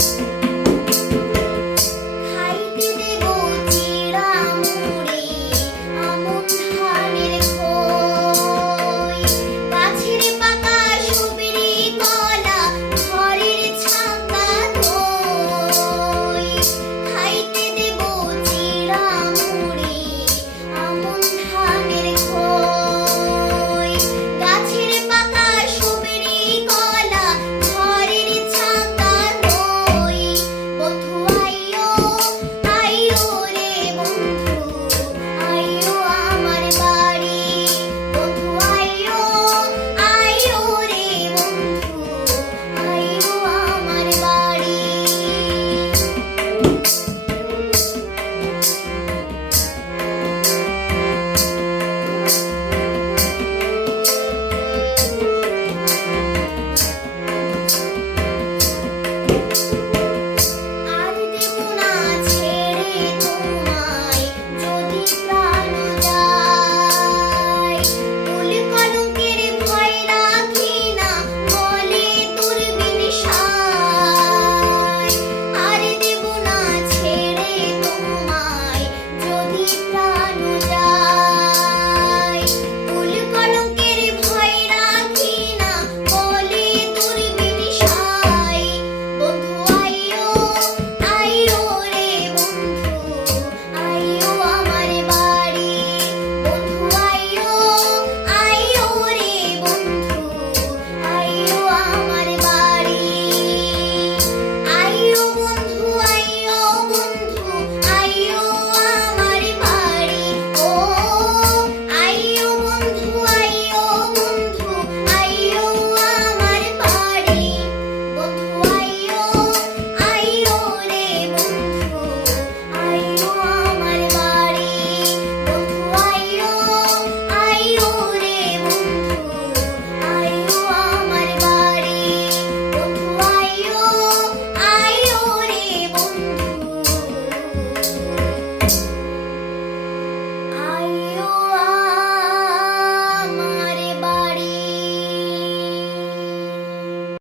Thank you.